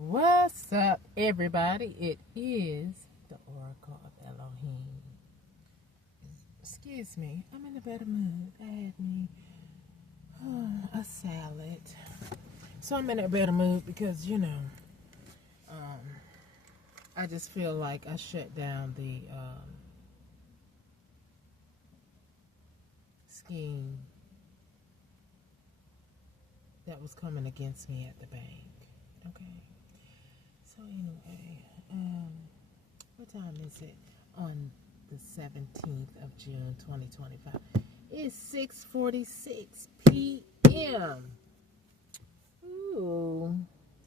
What's up, everybody? It is the Oracle of Elohim. Excuse me, I'm in a better mood. I had me a salad. So I'm in a better mood because, I just feel like I shut down the scheme that was coming against me at the bank. Okay. So anyway, what time is it? On the 17th of June, 2025. It's 6:46 p.m. Ooh.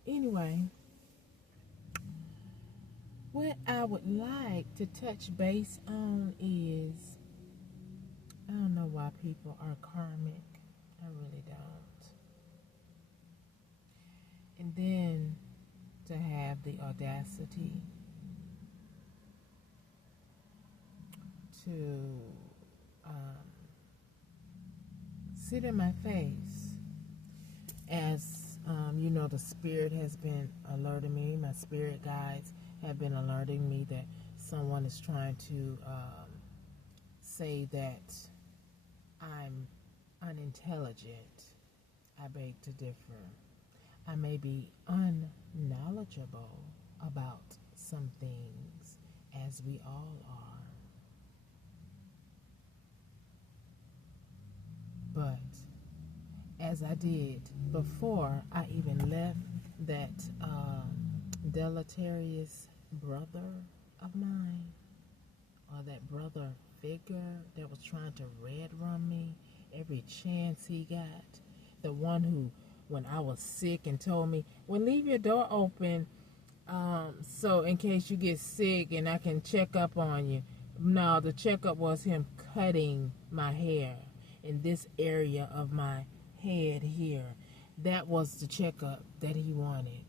Anyway, what I would like to touch base on is I don't know why people are karmic. I really don't. And then to have the audacity to sit in my face as the spirit has been alerting me. My spirit guides have been alerting me that someone is trying to say that I'm unintelligent. I beg to differ. I may be unknowledgeable about some things, as we all are. But as I did before I even left that deleterious brother of mine, or that brother figure that was trying to red run me every chance he got, the one who, when I was sick, and told me, well, leave your door open so in case you get sick and I can check up on you. No, the checkup was him cutting my hair in this area of my head here. That was the checkup that he wanted,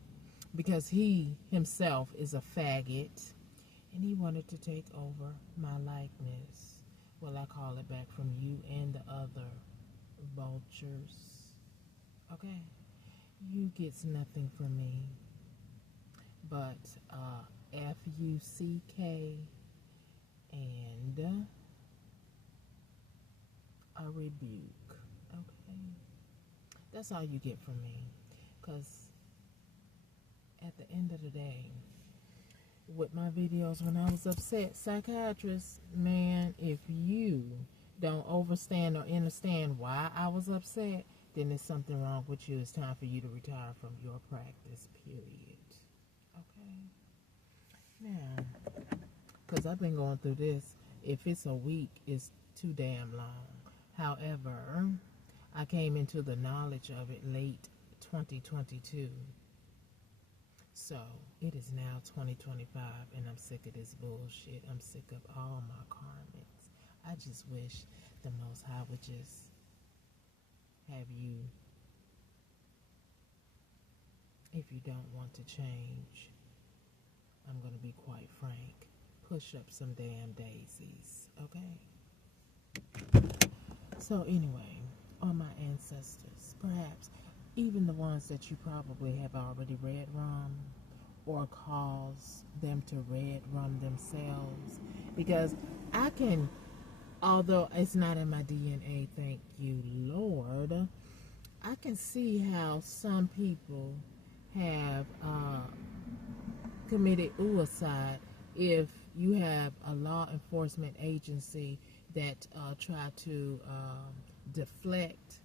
because he himself is a faggot and he wanted to take over my likeness. Well, I call it back from you and the other vultures. Okay? You gets nothing from me but F-U-C-K and a rebuke. Okay? That's all you get from me. Because at the end of the day, with my videos when I was upset, psychiatrist, man, if you don't understand or understand why I was upset, then there's something wrong with you. It's time for you to retire from your practice, period. Okay? Now, because I've been going through this, if it's a week, it's too damn long. However, I came into the knowledge of it late 2022. So, it is now 2025, and I'm sick of this bullshit. I'm sick of all my karmics. I just wish the Most High would just have you, if you don't want to change, I'm going to be quite frank, push up some damn daisies, okay? So anyway, on my ancestors, perhaps even the ones that you probably have already red rum, or cause them to red rum themselves, because I can, although it's not in my DNA, thank you Lord, I can see how some people have committed suicide if you have a law enforcement agency that try to deflect,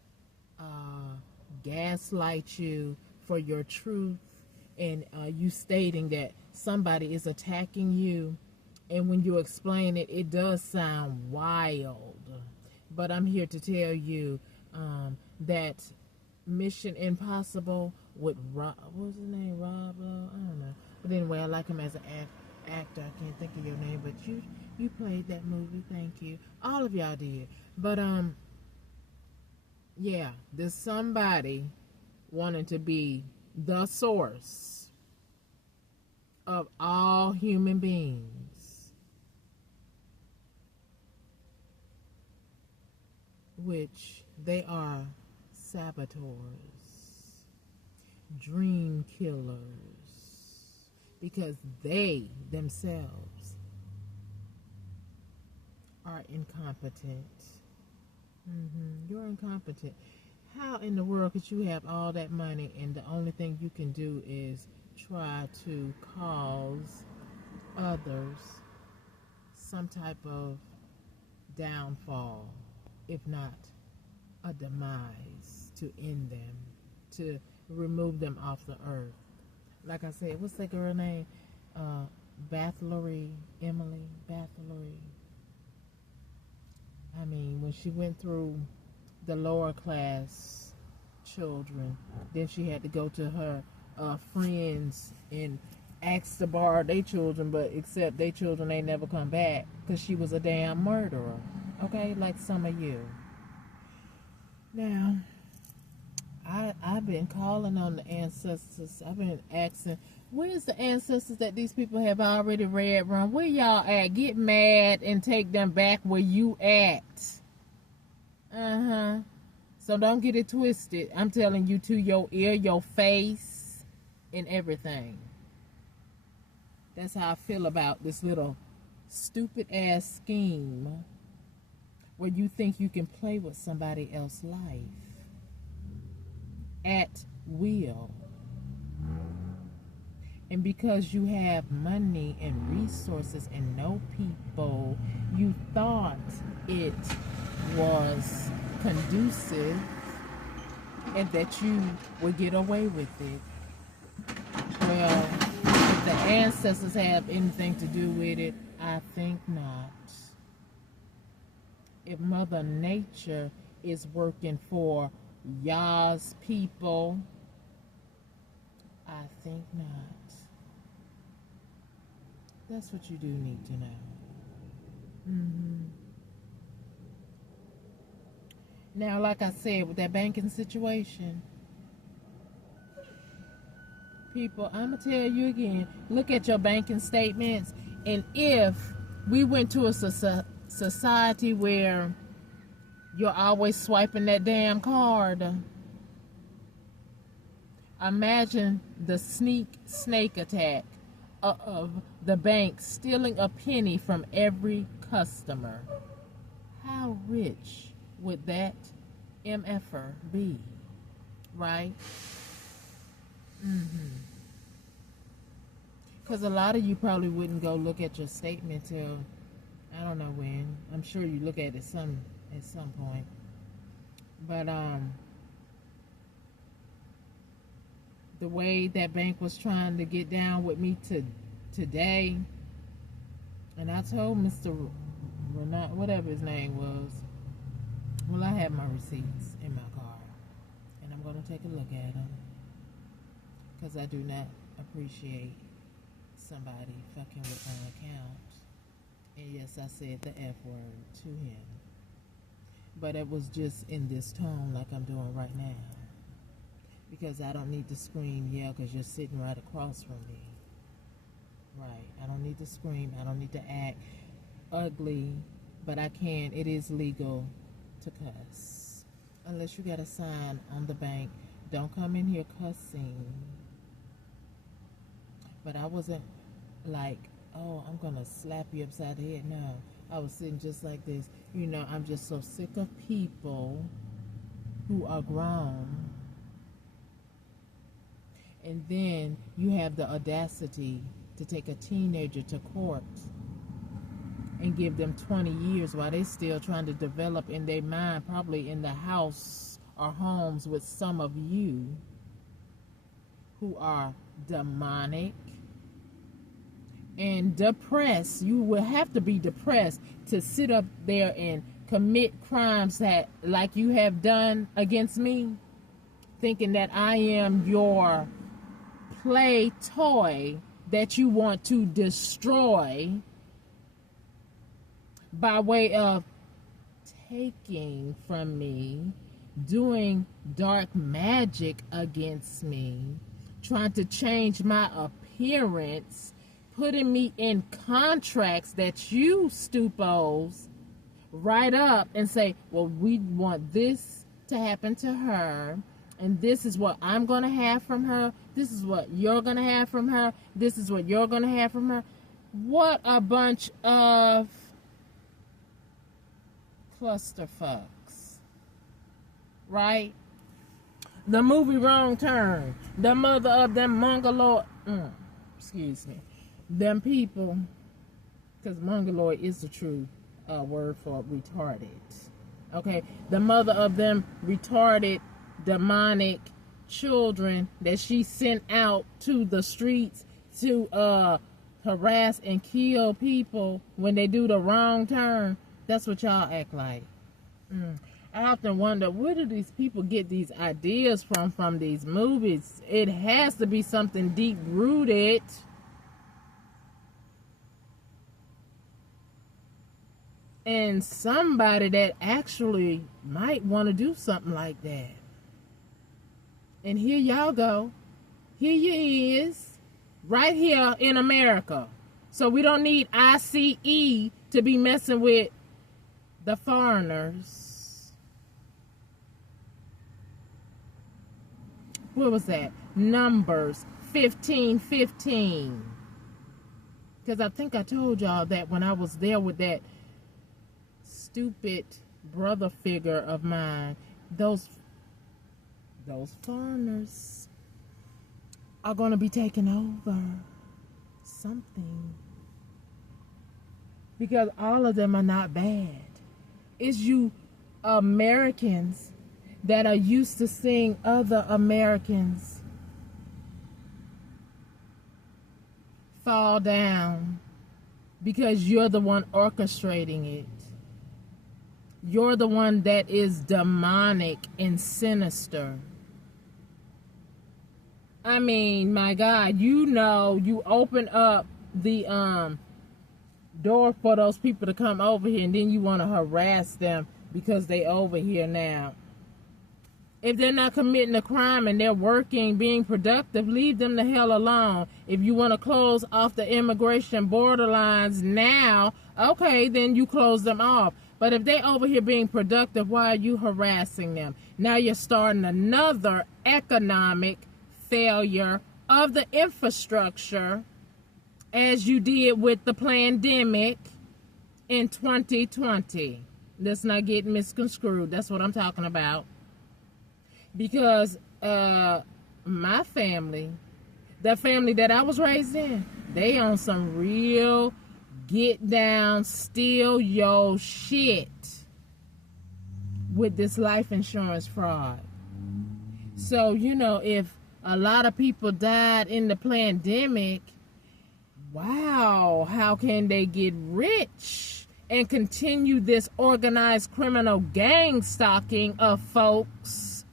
gaslight you for your truth, and you stating that somebody is attacking you, and when you explain it, it does sound wild. But I'm here to tell you that Mission Impossible with Rob, what was his name, Rob Lowe? I don't know. But anyway, I like him as an actor. I can't think of your name, but you played that movie. Thank you. All of y'all did. But yeah, there's somebody wanting to be the source of all human beings, which they are saboteurs, dream killers, because they themselves are incompetent. You're incompetent. How in the world could you have all that money and the only thing you can do is try to cause others some type of downfall, if not a demise, to end them, to remove them off the earth? Like I said, what's that girl name? Emily Bathory. I mean, when she went through the lower class children, then she had to go to her friends and ask to borrow their children, but except their children ain't never come back because she was a damn murderer. Okay, like some of you. Now, I've been calling on the ancestors. I've been asking, where's the ancestors that these people have already read wrong? Where y'all at? Get mad and take them back where you at. So don't get it twisted. I'm telling you to your ear, your face, and everything. That's how I feel about this little stupid ass scheme where you think you can play with somebody else's life at will. And because you have money and resources and know people, you thought it was conducive and that you would get away with it. Well, if the ancestors have anything to do with it, I think not. If Mother Nature is working for y'all's people, I think not. That's what you do need to know. Now, like I said, with that banking situation, people, I'm going to tell you again, look at your banking statements. And if we went to a society where you're always swiping that damn card, imagine the snake attack of the bank stealing a penny from every customer. How rich would that MFer be, right? Because a lot of you probably wouldn't go look at your statement till, I don't know when. I'm sure you look at it at some point. But the way that bank was trying to get down with me today, and I told Mr. Renat, whatever his name was, well, I have my receipts in my car, and I'm going to take a look at them, because I do not appreciate somebody fucking with my account. And yes, I said the F word to him, but it was just in this tone like I'm doing right now, because I don't need to scream, yell, because you're sitting right across from me. Right, I don't need to scream, I don't need to act ugly, but I can. It is legal to cuss, unless you got a sign on the bank, don't come in here cussing. But I wasn't like, oh, I'm gonna slap you upside the head. No, I was sitting just like this. You know, I'm just so sick of people who are grown, and then you have the audacity to take a teenager to court and give them 20 years while they still trying to develop in their mind, probably in the house or homes with some of you who are demonic and depressed. You will have to be depressed to sit up there and commit crimes that, like you have done against me, thinking that I am your play toy that you want to destroy by way of taking from me, doing dark magic against me, trying to change my appearance, putting me in contracts that you stupos write up and say, well, we want this to happen to her, And this is what I'm going to have from her. This is what you're going to have from her. This is what you're going to have from her. What a bunch of clusterfucks. Right? The movie Wrong Turn. The mother of them mongoloid. Excuse me. Them people. Because mongoloid is the true word for retarded. Okay? The mother of them retarded, demonic children that she sent out to the streets to harass and kill people when they do the wrong turn. That's what y'all act like. I often wonder, where do these people get these ideas from these movies? It has to be something deep rooted. And somebody that actually might want to do something like that. And here y'all go. Here you is. Right here in America. So we don't need ICE to be messing with the foreigners. What was that? Numbers 15:15. Because I think I told y'all that when I was there with that stupid brother figure of mine, those foreigners are going to be taking over something. Because all of them are not bad. It's you Americans that are used to seeing other Americans fall down because you're the one orchestrating it. You're the one that is demonic and sinister. I mean, my God, you open up the door for those people to come over here, and then you want to harass them because they over here now. If they're not committing a crime and they're working, being productive, leave them the hell alone. If you want to close off the immigration borderlines now, okay, then you close them off. But if they over here being productive, why are you harassing them? Now you're starting another economic failure of the infrastructure, as you did with the pandemic in 2020. Let's not get misconstrued. That's what I'm talking about. Because my family, the family that I was raised in, they on some real get down, steal your shit with this life insurance fraud. So, if a lot of people died in the pandemic, wow, how can they get rich and continue this organized criminal gang stalking of folks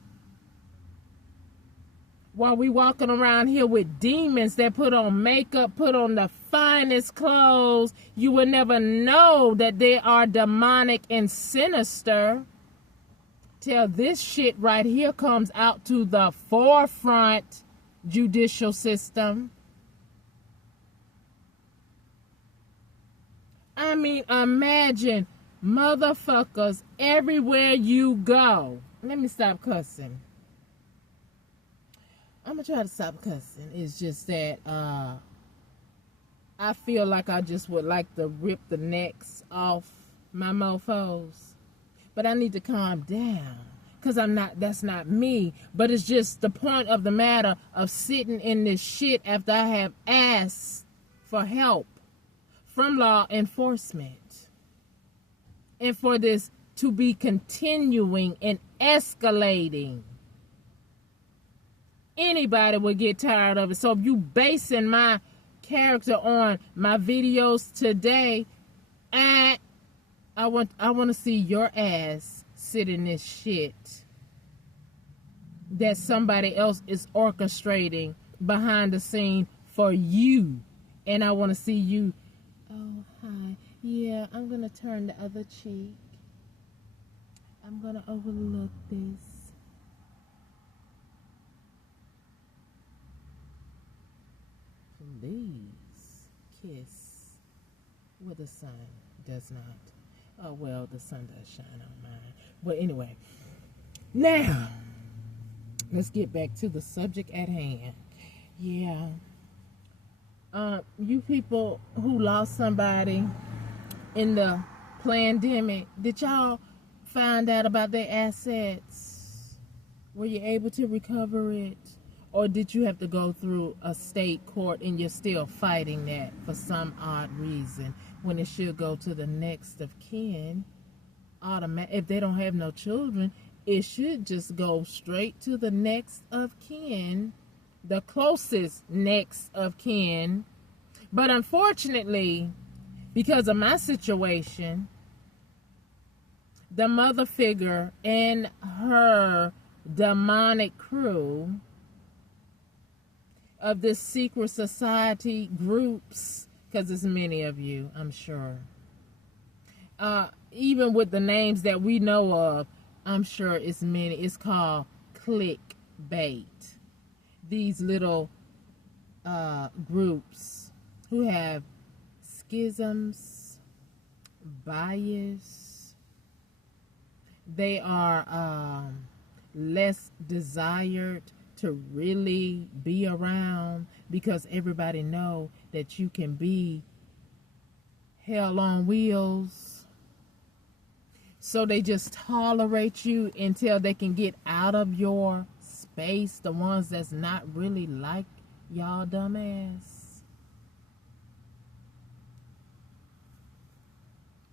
while we walking around here with demons that put on makeup, put on the finest clothes? You would never know that they are demonic and sinister till this shit right here comes out to the forefront judicial system. I mean, imagine motherfuckers everywhere you go. Let me stop cussing. I'm going to try to stop cussing. It's just that I feel like I just would like to rip the necks off my mofos. But I need to calm down. Because that's not me. But it's just the point of the matter of sitting in this shit after I have asked for help from law enforcement. And for this to be continuing and escalating. Anybody would get tired of it. So if you basing my character on my videos today, I want to see your ass sit in this shit that somebody else is orchestrating behind the scene for you. And I want to see you. Oh, hi. Yeah, I'm going to turn the other cheek. I'm going to overlook this. Please kiss where the sun does not. Oh, well, the sun does shine on mine. But anyway, now, let's get back to the subject at hand. Yeah. You people who lost somebody in the pandemic, did y'all find out about their assets? Were you able to recover it? Or did you have to go through a state court and you're still fighting that for some odd reason when it should go to the next of kin? If they don't have no children, it should just go straight to the next of kin, the closest next of kin. But unfortunately, because of my situation, the mother figure and her demonic crew of this secret society groups, because there's many of you, I'm sure. Even with the names that we know of, I'm sure it's many. It's called clickbait. These little groups who have schisms, bias. They are less desired to really be around because everybody know that you can be hell on wheels. So they just tolerate you until they can get out of your space, the ones that's not really like y'all dumbass.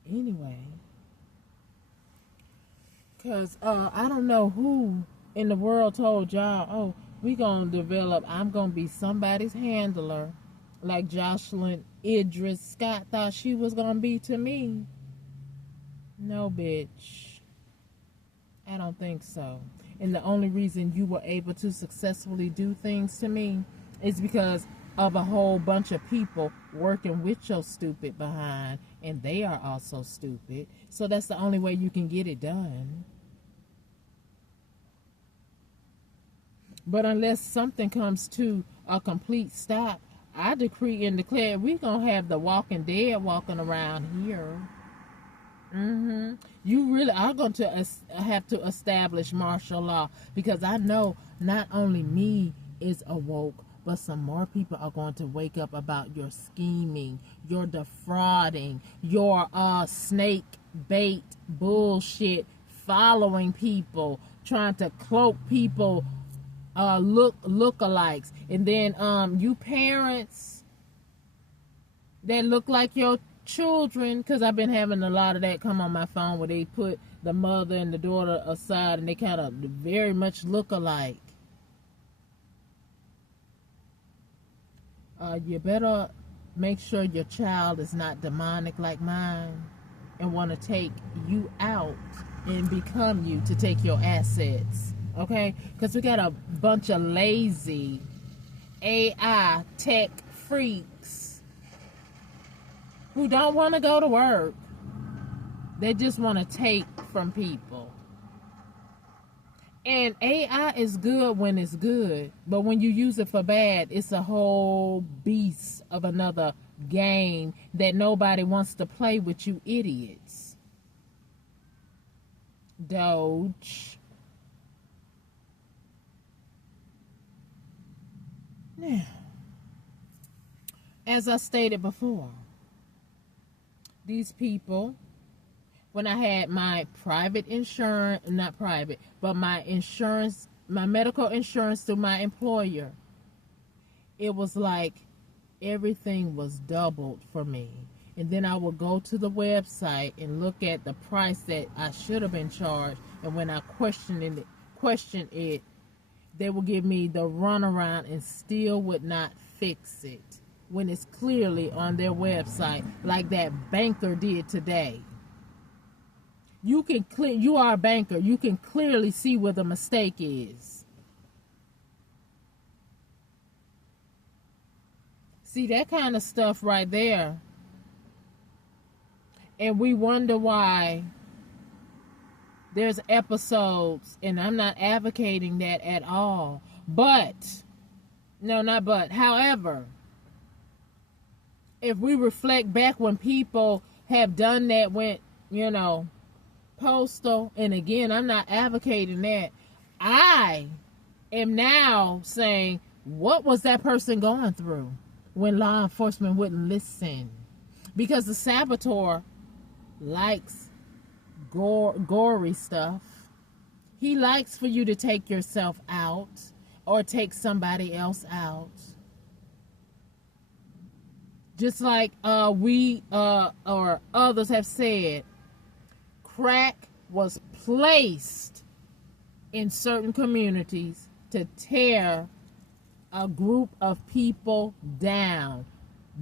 Anyway, because I don't know who in the world told y'all, oh, we gonna develop, I'm gonna be somebody's handler, like Jocelyn Idris Scott thought she was gonna be to me. No, bitch. I don't think so. And the only reason you were able to successfully do things to me is because of a whole bunch of people working with your stupid behind, and they are also stupid. So that's the only way you can get it done. But unless something comes to a complete stop, I decree and declare we're going to have the walking dead walking around here. You really are going to have to establish martial law, because I know not only me is awoke, but some more people are going to wake up about your scheming, your defrauding, your snake bait bullshit, following people, trying to cloak people, lookalikes, and then you parents that look like your children, because I've been having a lot of that come on my phone where they put the mother and the daughter aside and they kind of very much look alike. You better make sure your child is not demonic like mine and want to take you out and become you to take your assets, okay? Because we got a bunch of lazy AI tech freaks who don't want to go to work. They just want to take from people. And AI is good when it's good, but when you use it for bad, it's a whole beast of another game that nobody wants to play with, you idiots. Doge. Now, as I stated before, these people, when I had my private insurance, not private, but my insurance, my medical insurance through my employer, it was like everything was doubled for me. And then I would go to the website and look at the price that I should have been charged. And when I questioned it, they would give me the runaround and still would not fix it, when it's clearly on their website, like that banker did today. You are a banker. You can clearly see where the mistake is. See, that kind of stuff right there. And we wonder why there's episodes, and I'm not advocating that at all. However, if we reflect back when people have done that, went, postal, and again, I'm not advocating that. I am now saying, what was that person going through when law enforcement wouldn't listen? Because the saboteur likes gory stuff. He likes for you to take yourself out or take somebody else out. Just like we or others have said, crack was placed in certain communities to tear a group of people down.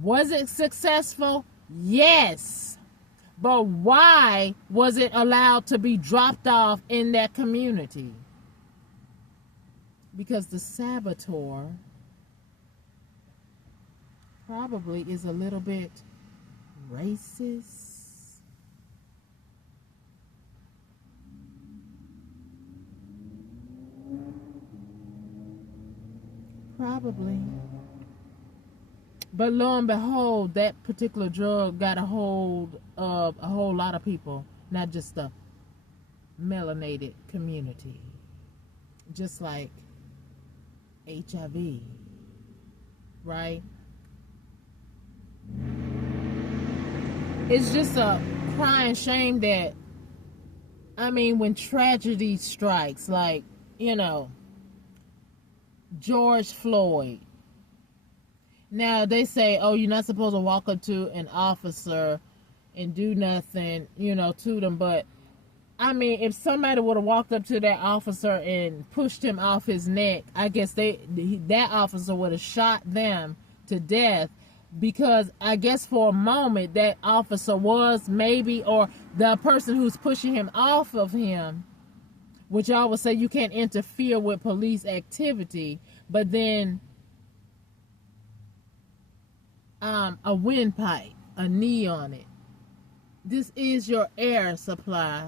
Was it successful? Yes. But why was it allowed to be dropped off in that community? Because the saboteur probably is a little bit racist. Probably. But lo and behold, that particular drug got a hold of a whole lot of people, not just the melanated community. Just like HIV, right? It's just a crying shame that, I mean, when tragedy strikes, like, you know, George Floyd. Now they say, oh, you're not supposed to walk up to an officer and do nothing, you know, to them. But I mean, if somebody would have walked up to that officer and pushed him off his neck, I guess that officer would have shot them to death. Because I guess for a moment that officer was maybe, or the person who's pushing him off of him, which I would say you can't interfere with police activity, but then a windpipe, a knee on it. This is your air supply.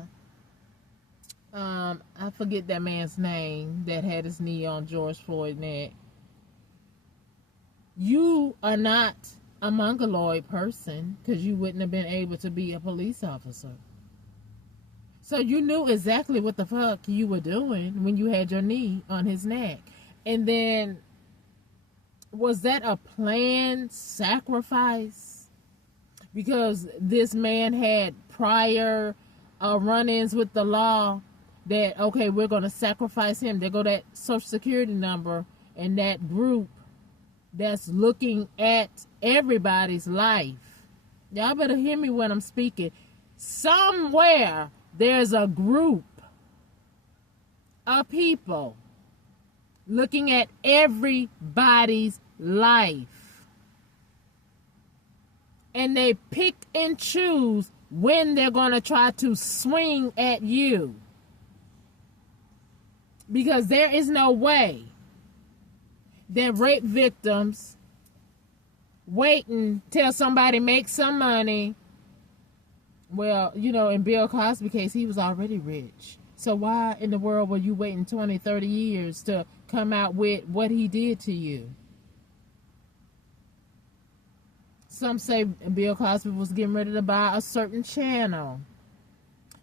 I forget that man's name that had his knee on George Floyd's neck. You are not a mongoloid person because you wouldn't have been able to be a police officer. So you knew exactly what the fuck you were doing when you had your knee on his neck. And then, was that a planned sacrifice? Because this man had prior run-ins with the law that, okay, we're going to sacrifice him. There go that social security number and that group that's looking at everybody's life. Y'all better hear me when I'm speaking. Somewhere there's a group of people looking at everybody's life. And they pick and choose when they're going to try to swing at you. Because there is no way that rape victims waiting till somebody makes some money. Well, you know, in Bill Cosby's case, he was already rich. So why in the world were you waiting 20, 30 years to come out with what he did to you? Some say Bill Cosby was getting ready to buy a certain channel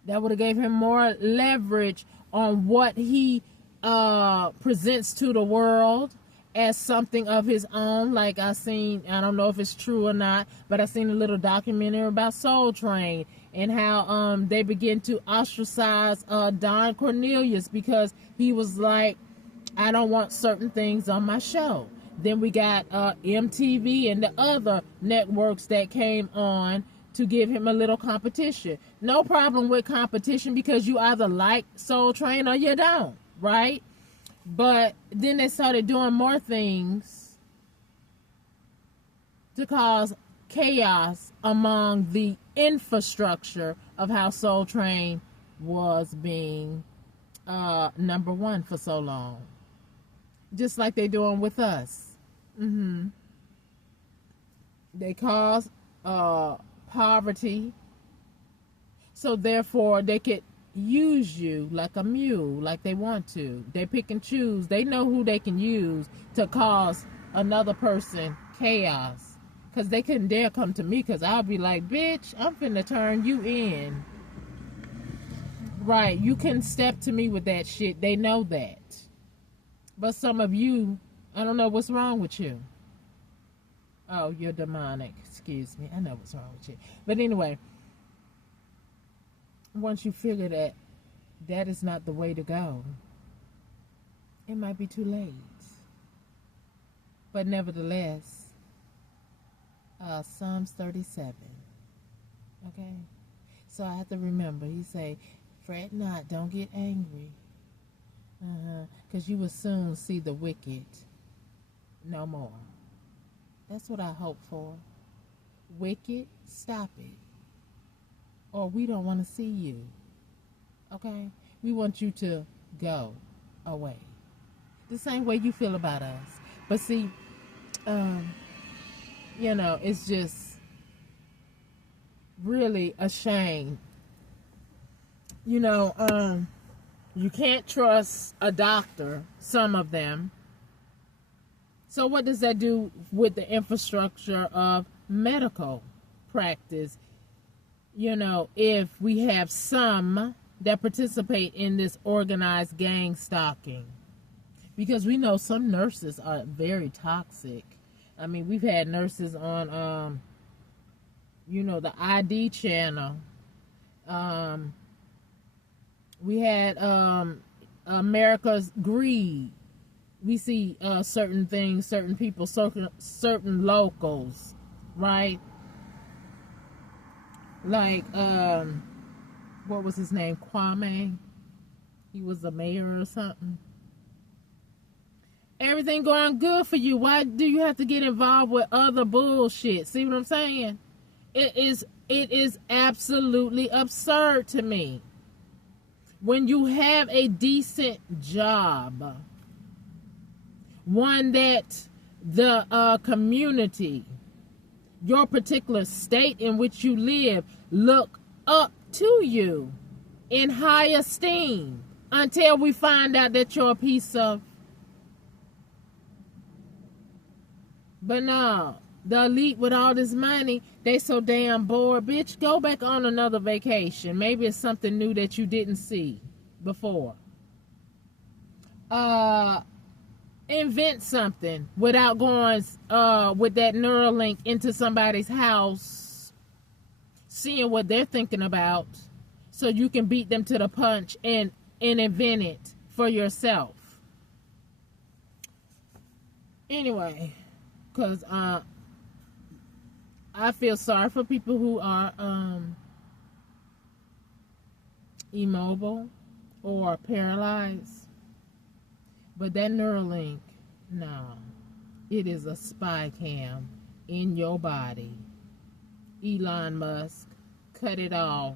that would have gave him more leverage on what he presents to the world as something of his own. Like I don't know if it's true or not, but I seen a little documentary about Soul Train and how they begin to ostracize Don Cornelius because he was like, I don't want certain things on my show. Then we got MTV and the other networks that came on to give him a little competition. No problem with competition because you either like Soul Train or you don't, right? But then they started doing more things to cause chaos among the infrastructure of how Soul Train was being number one for so long. Just like they're doing with us. They cause poverty, so therefore they could use you like a mule, like they want to. They pick and choose. They know who they can use to cause another person chaos. Because they couldn't dare come to me because I'll be like, bitch, I'm finna turn you in. Right, you couldn't step to me with that shit. They know that. But some of you, I don't know what's wrong with you. Oh, you're demonic. Excuse me. I know what's wrong with you. But anyway, once you figure that that is not the way to go, it might be too late. But nevertheless, Psalms 37. Okay? So I have to remember, he say, fret not, don't get angry. Because you will soon see the wicked no more. That's what I hope for. Wicked, stop it. Or we don't want to see you. Okay? We want you to go away. The same way you feel about us. But see, it's just really a shame. You can't trust a doctor, some of them. So what does that do with the infrastructure of medical practice? If we have some that participate in this organized gang stalking. Because we know some nurses are very toxic. I mean, we've had nurses on, the ID channel. We had America's Greed. We see certain things, certain people, certain locals, right? Like, what was his name? Kwame. He was the mayor or something. Everything going good for you. Why do you have to get involved with other bullshit? See what I'm saying? It is absolutely absurd to me. When you have a decent job, one that the community, your particular state in which you live, look up to you in high esteem, until we find out that you're a piece of. But no, the elite with all this money, they so damn bored. Bitch, go back on another vacation. Maybe it's something new that you didn't see before. Invent something without going with that Neuralink into somebody's house, seeing what they're thinking about, so you can beat them to the punch and invent it for yourself. Anyway, because I feel sorry for people who are immobile or paralyzed. But that Neuralink, no. It is a spy cam in your body. Elon Musk, cut it off.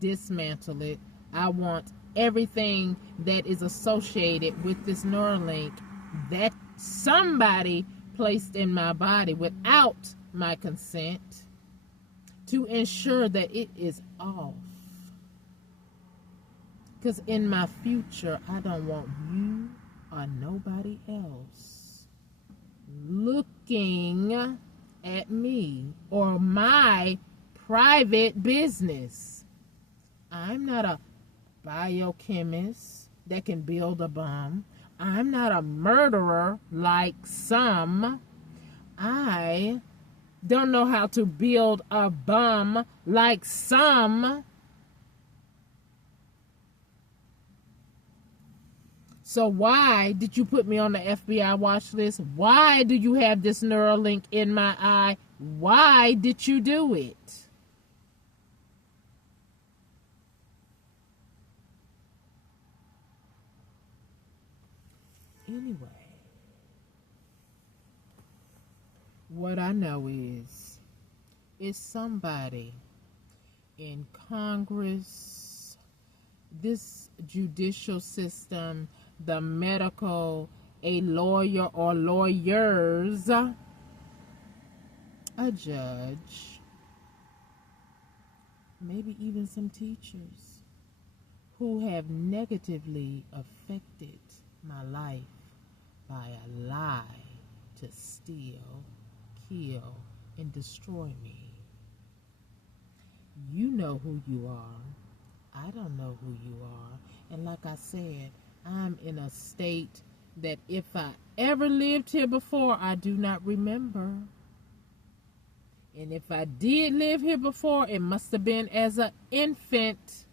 Dismantle it. I want everything that is associated with this Neuralink that somebody placed in my body without my consent to ensure that it is off. Because in my future, I don't want you or nobody else looking at me or my private business. I'm not a biochemist that can build a bomb. I'm not a murderer like some. I don't know how to build a bomb like some. So why did you put me on the FBI watch list? Why do you have this Neuralink in my eye? Why did you do it? Anyway, what I know is somebody in Congress, this judicial system, the medical, a lawyer or lawyers, a judge, maybe even some teachers who have negatively affected my life by a lie to steal, kill, and destroy me. You know who you are. I don't know who you are. And like I said, I'm in a state that if I ever lived here before, I do not remember. And if I did live here before, it must have been as an infant.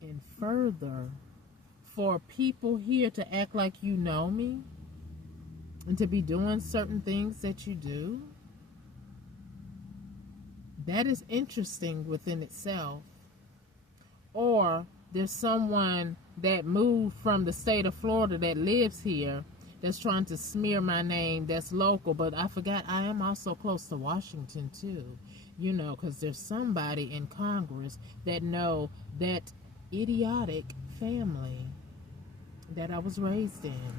And further, for people here to act like you know me and to be doing certain things that you do, that is interesting within itself. Or there's someone that moved from the state of Florida that lives here that's trying to smear my name that's local. But I forgot I am also close to Washington too, you know, because there's somebody in Congress that know that idiotic family that I was raised in.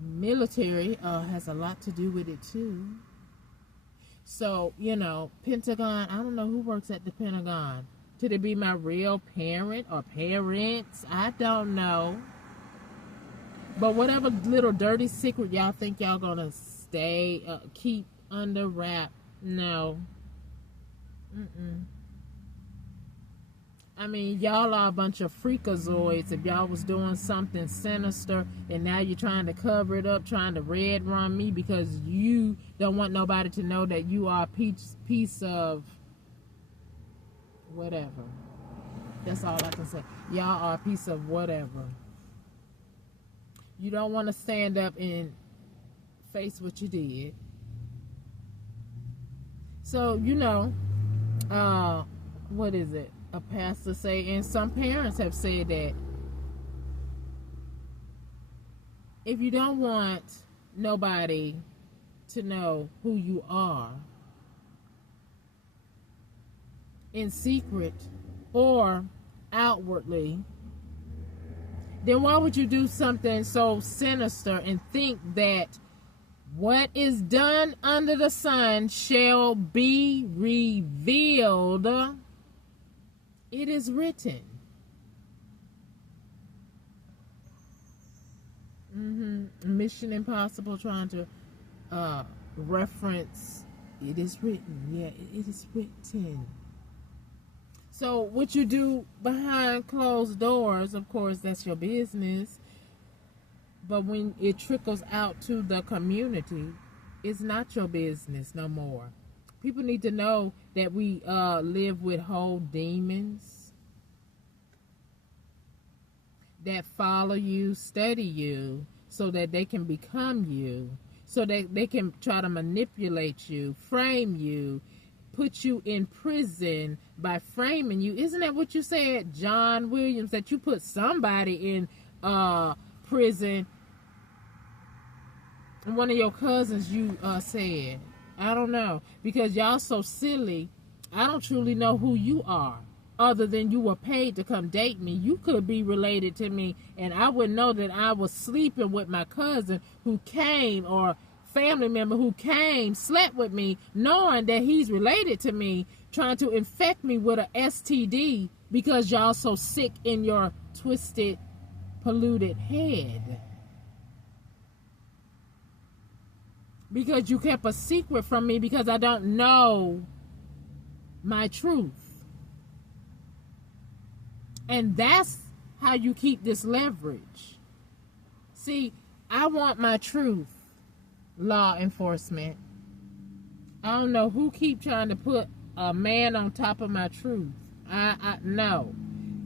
Military has a lot to do with it too. So, you know, Pentagon, I don't know who works at the Pentagon. Could it be my real parent or parents? I don't know. But whatever little dirty secret y'all think y'all gonna keep under wrap, no. I mean, y'all are a bunch of freakazoids. If y'all was doing something sinister and now you're trying to cover it up, trying to red run me because you don't want nobody to know that you are a piece of whatever. That's all I can say. Y'all are a piece of whatever. You don't want to stand up and face what you did. So, you know, what is it? A pastor say, and some parents have said that if you don't want nobody to know who you are in secret or outwardly, then why would you do something so sinister and think that what is done under the sun shall be revealed? It is written. Mission Impossible trying to reference, it is written. Yeah, it is written. So what you do behind closed doors, of course, that's your business. But when it trickles out to the community, it's not your business no more. People need to know that we live with whole demons that follow you, study you, so that they can become you, so that they can try to manipulate you, frame you, put you in prison by framing you. Isn't that what you said, John Williams, that you put somebody in prison? One of your cousins, you said. I don't know, because y'all so silly. I don't truly know who you are, other than you were paid to come date me. You could be related to me, and I would know that I was sleeping with my cousin who came, or family member who came, slept with me, knowing that he's related to me, trying to infect me with a STD because y'all so sick in your twisted, polluted head. Because you kept a secret from me because I don't know my truth. And that's how you keep this leverage. See, I want my truth, law enforcement. I don't know who keep trying to put a man on top of my truth. I know.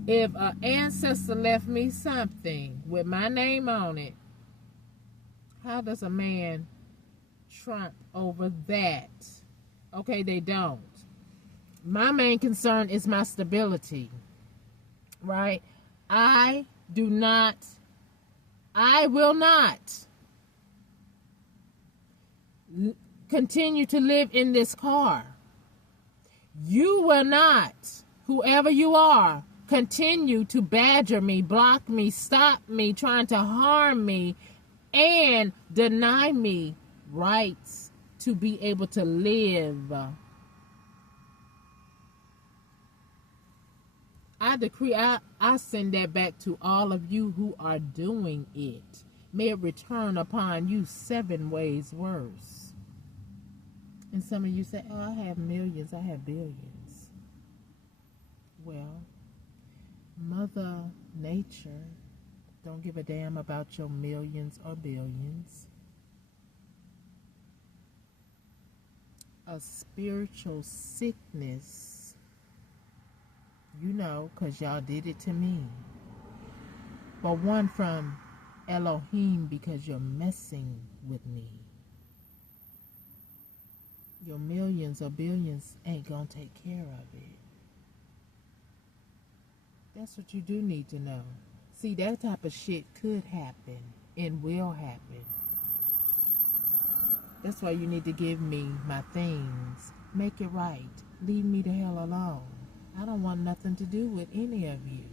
If an ancestor left me something with my name on it, how does a man trump over that? Okay, they don't. My main concern is my stability, right? I will not continue to live in this car. You will not, whoever you are, continue to badger me, block me, stop me, trying to harm me, and deny me rights to be able to live. I decree, I send that back to all of you who are doing it. May it return upon you 7 ways worse. And some of you say, oh, I have millions, I have billions. Well, Mother Nature don't give a damn about your millions or billions. A spiritual sickness, you know, because y'all did it to me. But one from Elohim, because you're messing with me. Your millions or billions ain't gonna take care of it. That's what you do need to know. See, that type of shit could happen and will happen. That's why you need to give me my things. Make it right. Leave me the hell alone. I don't want nothing to do with any of you.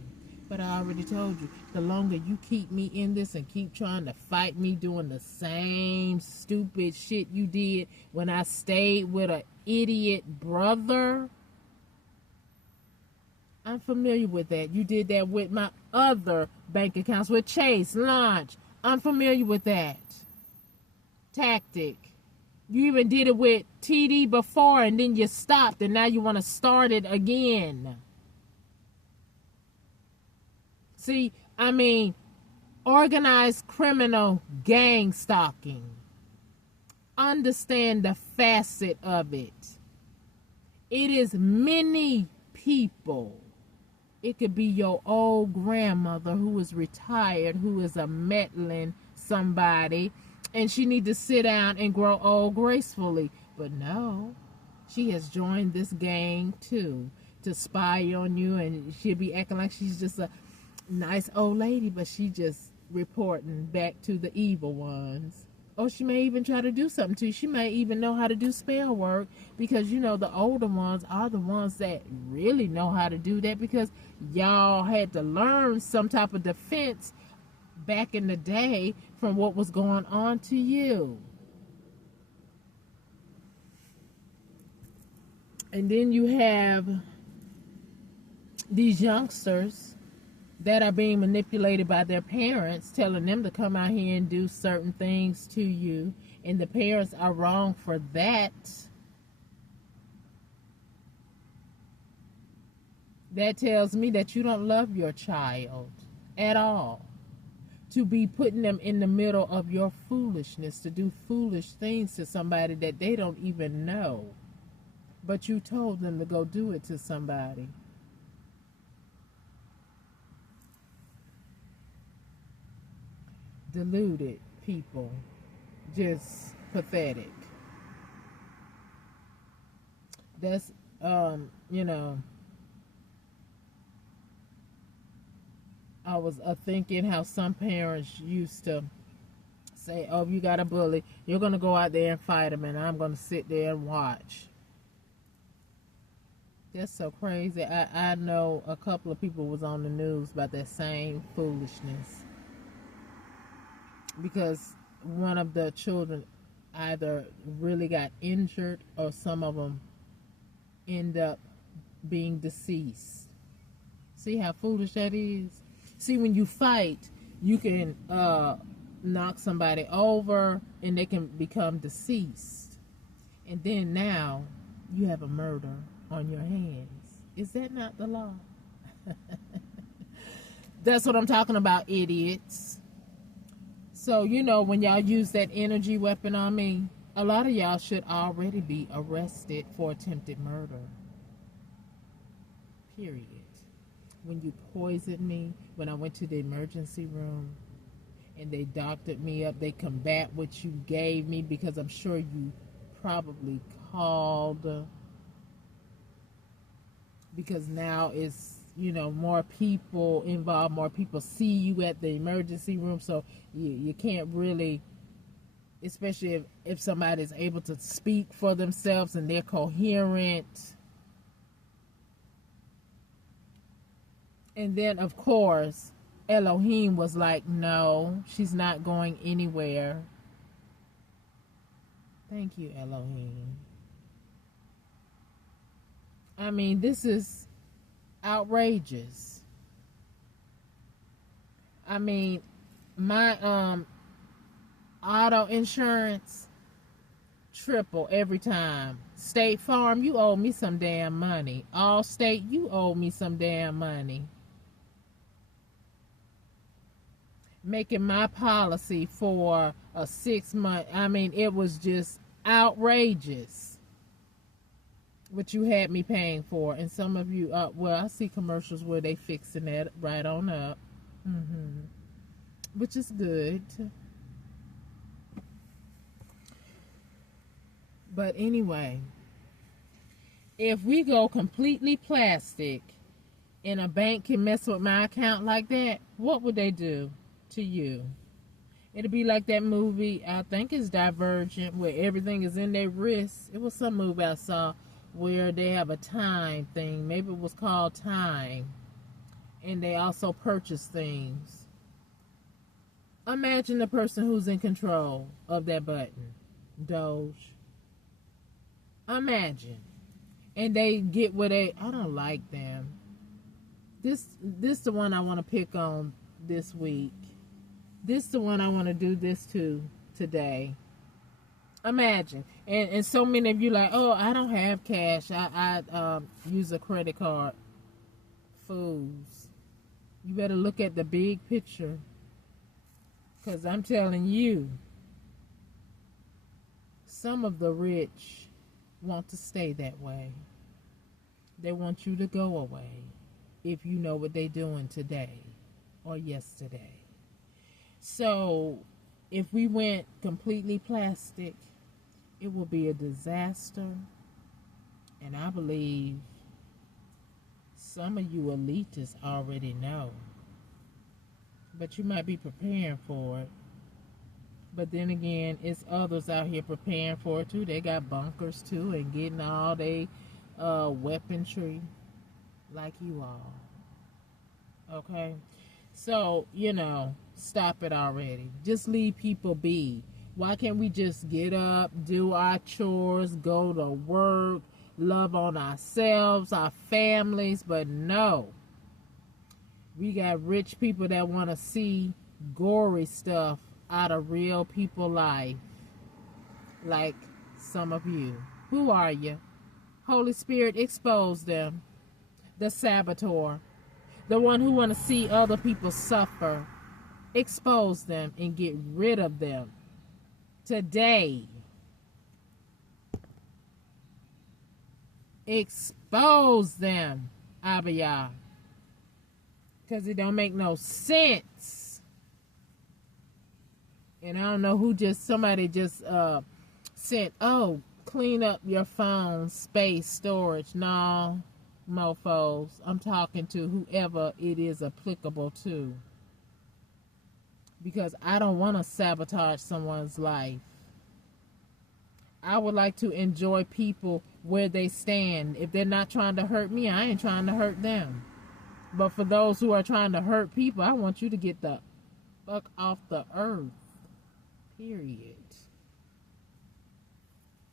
But I already told you, the longer you keep me in this and keep trying to fight me doing the same stupid shit you did when I stayed with an idiot brother, I'm familiar with that. You did that with my other bank accounts, with Chase, Launch. I'm familiar with that tactic. You even did it with TD before, and then you stopped, and now you want to start it again. See, I mean, organized criminal gang stalking. Understand the facet of it. It is many people. It could be your old grandmother who is retired, who is a meddling somebody, and she need to sit down and grow old gracefully. But no, she has joined this gang too, to spy on you, and she'll be acting like she's just a nice old lady, but she just reporting back to the evil ones. Or she may even try to do something to you. She may even know how to do spell work, because you know the older ones are the ones that really know how to do that, because y'all had to learn some type of defense back in the day from what was going on to you. And then you have these youngsters that are being manipulated by their parents, telling them to come out here and do certain things to you, and the parents are wrong for that. That tells me that you don't love your child at all, to be putting them in the middle of your foolishness, to do foolish things to somebody that they don't even know, but you told them to go do it to somebody. Deluded people, just pathetic. That's you know, I was thinking how some parents used to say, oh, if you got a bully, you're going to go out there and fight him, and I'm going to sit there and watch. That's so crazy. I know a couple of people was on the news about that same foolishness, because one of the children either really got injured, or some of them end up being deceased. See how foolish that is? See, when you fight, you can knock somebody over and they can become deceased. And then now you have a murder on your hands. Is that not the law? That's what I'm talking about, idiots. So, you know, when y'all use that energy weapon on me, a lot of y'all should already be arrested for attempted murder. Period. When you poisoned me, when I went to the emergency room and they doctored me up, they combat what you gave me, because I'm sure you probably called, because now it's, you know, more people involved, more people see you at the emergency room, so you can't really, especially if somebody's able to speak for themselves and they're coherent. And then, of course, Elohim was like, no, she's not going anywhere. Thank you, Elohim. I mean, this is outrageous. I mean, my auto insurance triple every time State Farm, you owe me some damn money. Allstate, you owe me some damn money. Making my policy for a 6 month, I mean, it was just outrageous what you had me paying for. And some of you, well, I see commercials where they fixing that right on up, which is good. But anyway, if we go completely plastic and a bank can mess with my account like that, what would they do to you? It'll be like that movie, I think it's Divergent, where everything is in their wrists. It was some movie I saw where they have a time thing. Maybe it was called Time. And they also purchase things. Imagine the person who's in control of that button. Doge. Imagine. And they get what I don't like them. This the one I want to pick on this week. This the one I want to do this to today. Imagine. And so many of you like, oh, I don't have cash. I use a credit card. Fools. You better look at the big picture. Because I'm telling you, some of the rich want to stay that way. They want you to go away if you know what they're doing today or yesterday. So if we went completely plastic, it will be a disaster. And I believe some of you elitists already know. But you might be preparing for it. But then again, it's others out here preparing for it too. They got bunkers too and getting all they weaponry like you all. Okay? So, stop it already. Just leave people be. Why can't we just get up, do our chores, go to work, love on ourselves, our families? But no. We got rich people that want to see gory stuff out of real people life. Like some of you. Who are you? Holy Spirit, expose them. The saboteur. The one who want to see other people suffer. Expose them and get rid of them. Today. Expose them. Abiyah. Because it don't make no sense. And I don't know who somebody just said, oh, clean up your phone space storage. No, mofos. I'm talking to whoever it is applicable to. Because I don't want to sabotage someone's life. I would like to enjoy people where they stand. If they're not trying to hurt me, I ain't trying to hurt them. But for those who are trying to hurt people, I want you to get the fuck off the earth. Period.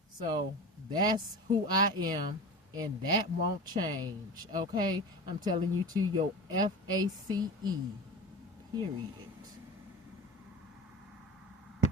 So that's who I am, and that won't change. Okay? I'm telling you to your FACE. Period.